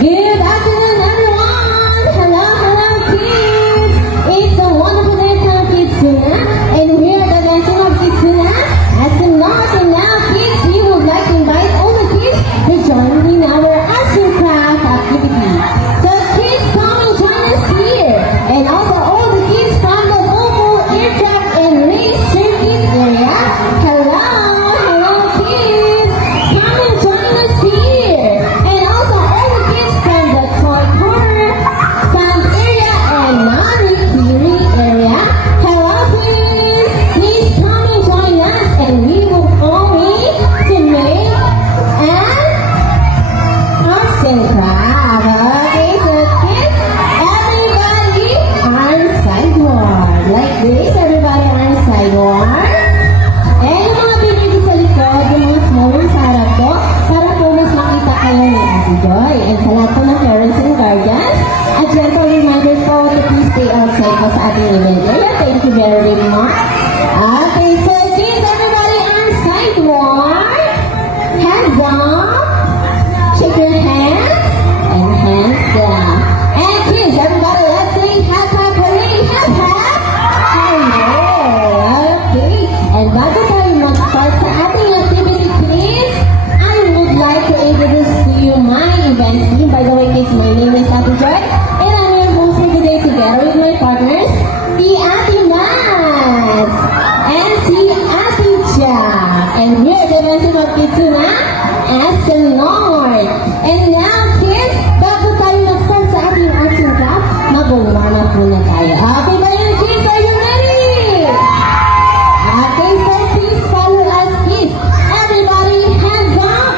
Good afternoon, everyone! Hello, hello, kids! It's a wonderful day for Kitsuna, and we are the dancing of Kitsuna. As you know, now, kids, we would like to invite all the kids to join in our arts and craft activity. So, kids, come and join us here, and also all the kids from the local aircraft and race circuit area. Hello, hello, kids! Come and join us here, and also all the kids from the toy corner, sand area, and non-recreation area. Hello, please! Please come and join us, and we will all meet to make an arts and craft. Okay, so kids, everybody on sidewalk. Like this, everybody on sidewalk. Eh, yung mga pinili sa likod, yung mga small sa harap ko, para po mas makita kayo ni Ate Joy. And sa lahat po ng parents and guardians, a gentle reminder po to please stay outside po sa ating event area. Thank you very much. Okay, so kids, everybody on sidewalk. Hands up. Shake your hands. And hands down. And kids, everybody, let's sing hap hap hooray, hap hap. Hello. Okay. And bago tayo mag-start sa ating activity, please, I would like to introduce to you my event team. By the way, kids, my name is Ate Joy, and I'm your host for today together with my partners, si Ate Mas and si Ate Jack. And we're the dancing of Kitsuna as the Lord. And now, kids, bago tayo mag-start sa ating arts and craft, mag-uumana po na tayo. Okay ba yun, kids? Are you ready? Okay, so please follow us, kids. Everybody, hands up.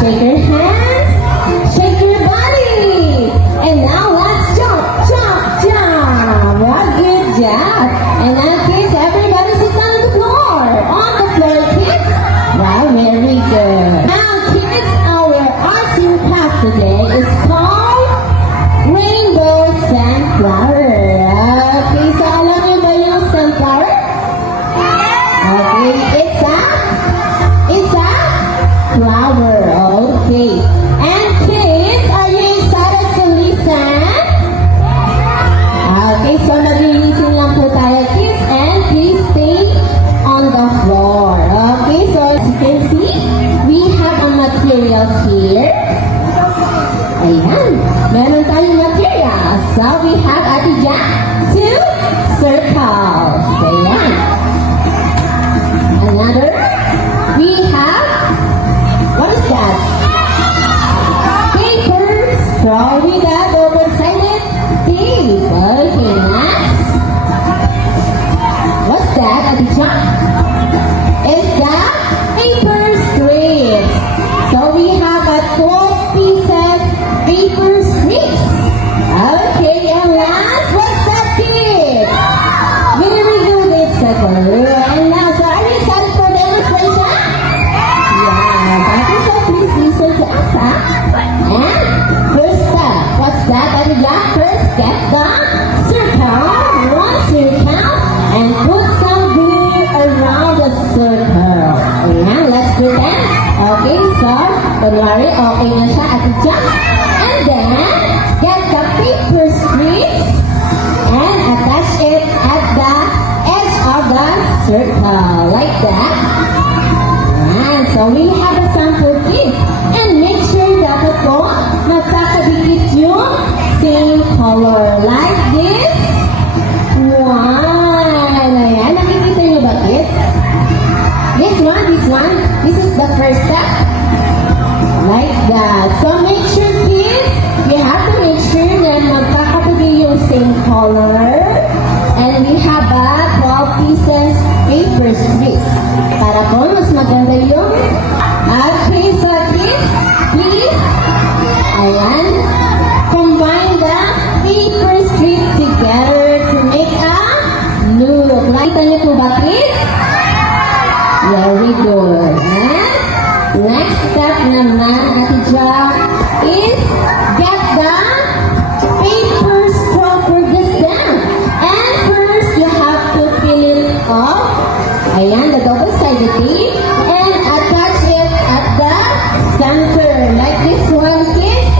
Shake your hands. Shake your body. And now, let's jump, jump, jump. What good job. And now, kids, everybody sit down on the floor. On the floor, kids. Wow, very good. Now, kids, our arts and craft today is called Rainbow Sunflower. Okay, so alam niyo ba yung sunflower? Okay, it's a flower. Okay. And kids, are you excited to listen? Okay, so nag-listen lang po tayo, kids, and please stay on the floor. Okay, so as you can see, we have a material here. Ayan, meron tayong material. So we have, Ate Jack, 2 circles. Ayan. Another, we have, what is that? Paper straw with a double-sided tape. Okay, next. What's that, Ate Jack? It's the paper strips. So we have a 12 pieces paper strips. Okay, and last, what's that, kids? Very good, it's a balloon. And now, so are you excited for demonstration? Yes, okay, so please listen to us, huh? And first step, what's that, Ate Jack? First, get the circle, 1 circle, and put some glue around the circle. Ayan, let's do that. Okay, so, don't worry, okay na siya, Ate Jack. And then, get the paper strips and attach it at the edge of the circle, like that. Ayan, so we have a sample piece. And make sure dapat po magkakadikit yung same color, like this. One. Ayan, nakikita niyo ba, kids? This one, this is the first step. Like that. So make sure, kids, you have to make sure that magkakapagay yung same color. And we have a 12 pieces paper strips. Para po, mas maganda yung. Okay, so kids, please, ayan, combine the paper strip together to make a loop. Nakita niyo po ba, kids? Very good. And next step naman, Ate Jack, is get the paper straw for the stem. And first, you have to peel it off. Ayan, the double-sided tape. And attach it at the center. Like this one, kids.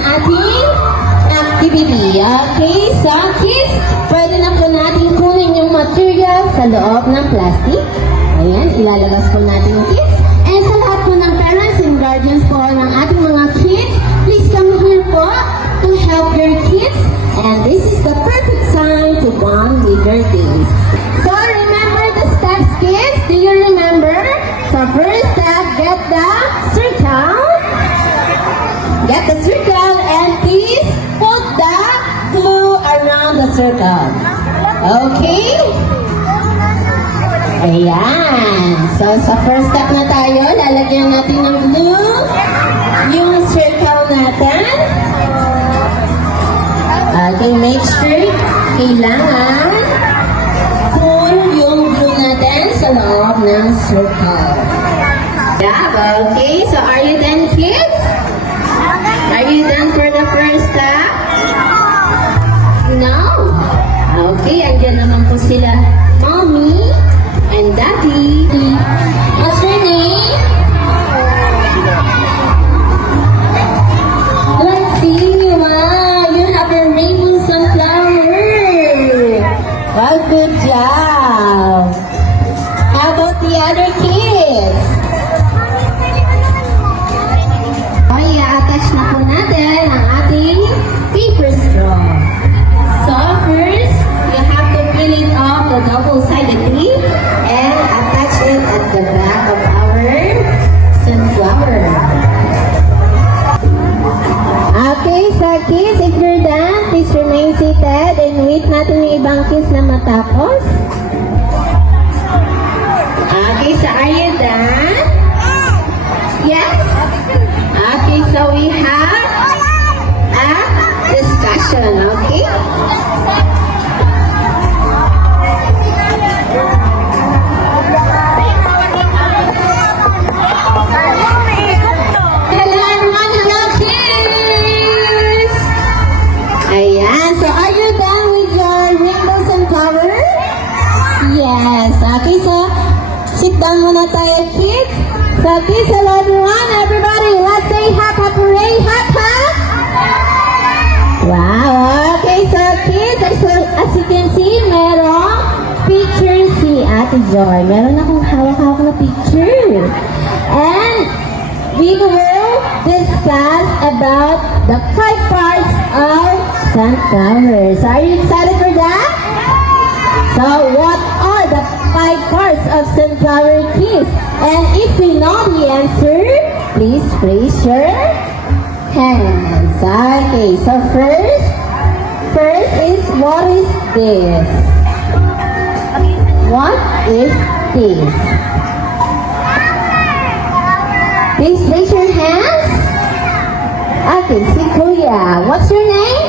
ating activity. Okay, so kids, pwede na po natin kunin yung material sa loob ng plastic. Ayan, ilalabas po natin yung kids. And sa lahat po ng parents and guardians po ng ating mga kids, please come here po to help your kids. And this is the perfect time to bond with your kids. So remember the steps, kids? Do you remember? So first step, get the circle. Get the circle and please put the glue around the circle. Okay? Ayan. So sa first step na tayo, lalagyan natin ng glue yung circle natin. Okay, make sure kailangan full yung glue natin sa loob ng circle. Yeah, okay, so are you done, kids? Are you done for the first step? No? Okay, andyan naman po sila, Mommy and Daddy. What's your name? Let's see. Wow, you have a rainbow sunflower. Wow, good job. How about the other kids? Okay, attach na po natin ang ating paper straw. So first, you have to peel it off the double-sided tape and attach it at the back of our sunflower. Okay, so kids, if you're done, please remain seated and wait natin yung ibang kids na matapos. Okay, so are you done? Yes? Okay, so we have a discussion, okay? Hello everyone, hello kids! Ayan, so are you done with your rainbow sunflower? Yes, okay, so sit down muna tayo kids. So kids, hello everyone, everybody, let's say hap hap hooray, hap hap! Wow, okay, so kids, as you can see, merong picture si Ate Joy. Meron akong hawak-hawak na picture. And we will discuss about the 5 parts of sunflowers. Are you excited for that? So what are the 5 parts of sunflower, kids? And if you know the answer, please raise your hands. Okay, so first is, what is this? What is this? Please raise your hands. Okay, si Kuya. What's your name?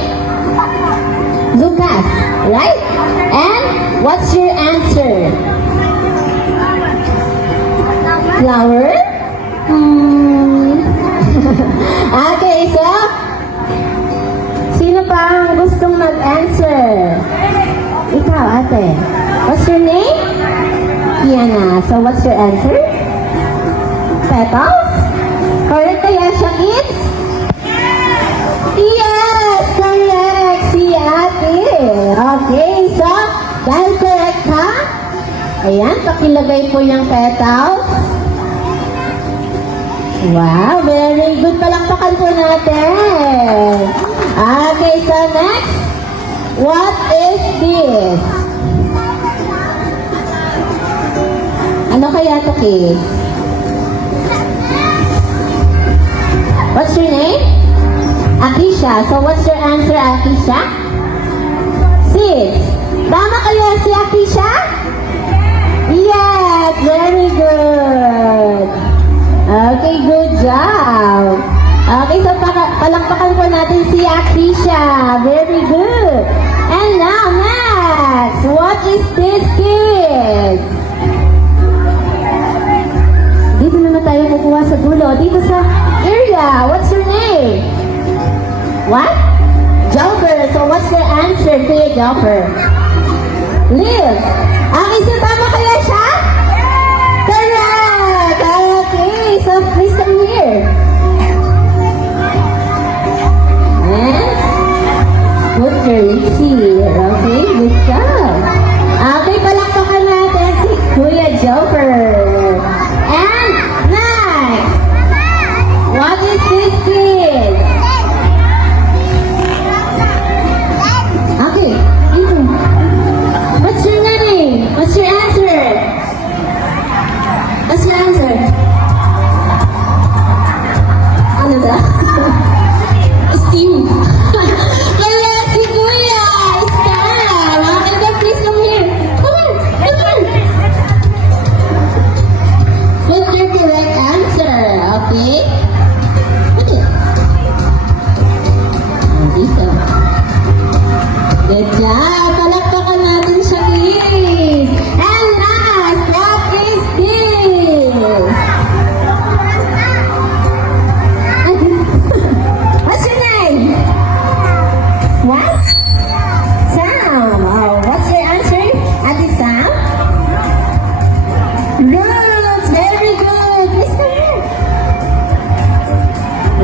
Lucas, right? And what's your answer? Flower? Okay, so sino pa ang gustong mag-answer? Ikaw, ate. What's your name? Kiana. So what's your answer? Petals? Correct kaya siya, kids? Yes! Correct! Si ate. Okay, so dahil correct ha? Ayan, pakilagay po yung petals. Wow, very good. Palakpakan po natin. Okay, so next. What is this? Ano kaya ito, kids? What's your name? Akisha. So what's your answer, Akisha? Sis. Tama kaya si Akisha? Yes, very good. Okay, good job. Okay, so palakpakan po natin si Akisha. Very good. And now, next. What is this, kids? Dito naman tayo kukuha sa dulo. Dito sa area. What's your name? What? Jumper. So what's your answer, Kuya Jumper? Liv. Akisha, tama kaya siya? Correct! Okay, so please come here. Trixie. Okay, good job. Okay, palakpakan natin si Kuya Joker. And next, what is this, kids? Okay, ito. What's your name? What's your answer? What's your answer? Ano ba? Steam. Kaya si Kuya, Star. Mga kaibigan, please come here. Come on, come on. Put your correct answer, okay? Okay. Dito. Good job. Palakpakan natin siya, please. And last, what is this? What's your name? What? Sam. Oh, what's your answer? Ate Sam? Roots. Very good. Please come here.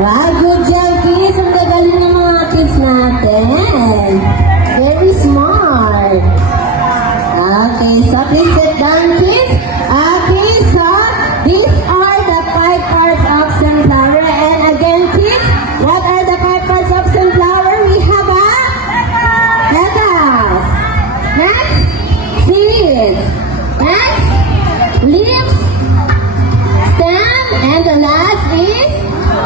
Wow, good job, kids. Ang gagaling ng mga kids natin. Very smart. Okay, so please sit down, kids. Okay, so these are the 5 parts of sunflower. And again, kids, what are the 5 parts of sunflower? We have a petals. Next, seeds. Next, leaves, stem, and the last is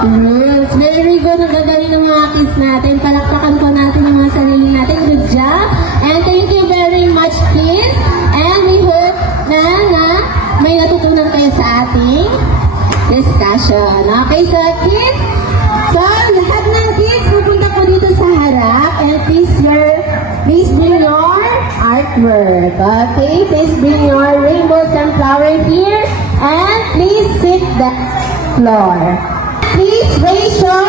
roots. Very good. Ang gagaling ng mga kids natin. Palakpakan po natin ang mga sarili natin. Good job. And thank you very much, kids. And we hope na may natutunan kayo sa ating discussion. Okay, so kids, so lahat ng kids, pupunta po dito sa harap. And please bring your artwork. Okay, please bring your rainbow sunflower here. And please sit the floor. Please raise your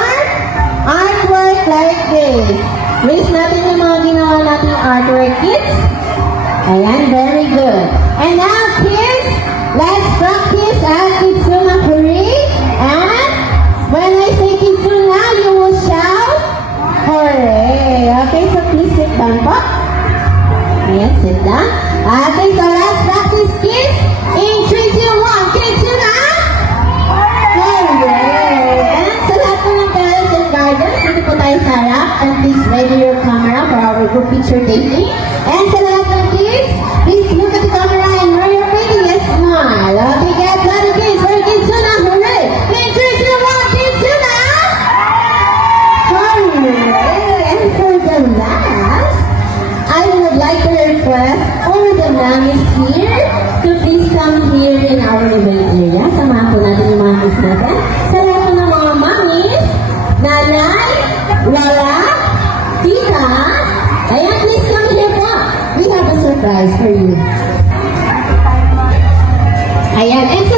artwork like this. Raise natin yung mga ginawa nating artwork, kids. Ayan, very good. And now, kids, let's practice our Kitsuna parade. And when I say Kitsuna, you will shout, hooray. Okay, so please sit down po. Ayan, sit down. Okay, so let's practice, kids. In 3, 2, 1, Kitsuna! Hooray! And sa lahat po ng parents and guardians, dito po tayo sa harap. And please ready your camera for our group picture taking. And sa lahat ng kids, please look at the camera and wear your prettiest smile. Okay, get ready, kids, for Kitsuna! Hooray! In 3, 2, 1, Kitsuna! Hooray! And for the last, I would like to request all the nannies here to please come here in our event area. Samahan po natin yung mga kids natin. Sa lahat po ng mga mommies, nanay, lola, tita, ayan, please come here po. We have a surprise for you. Ayan, and so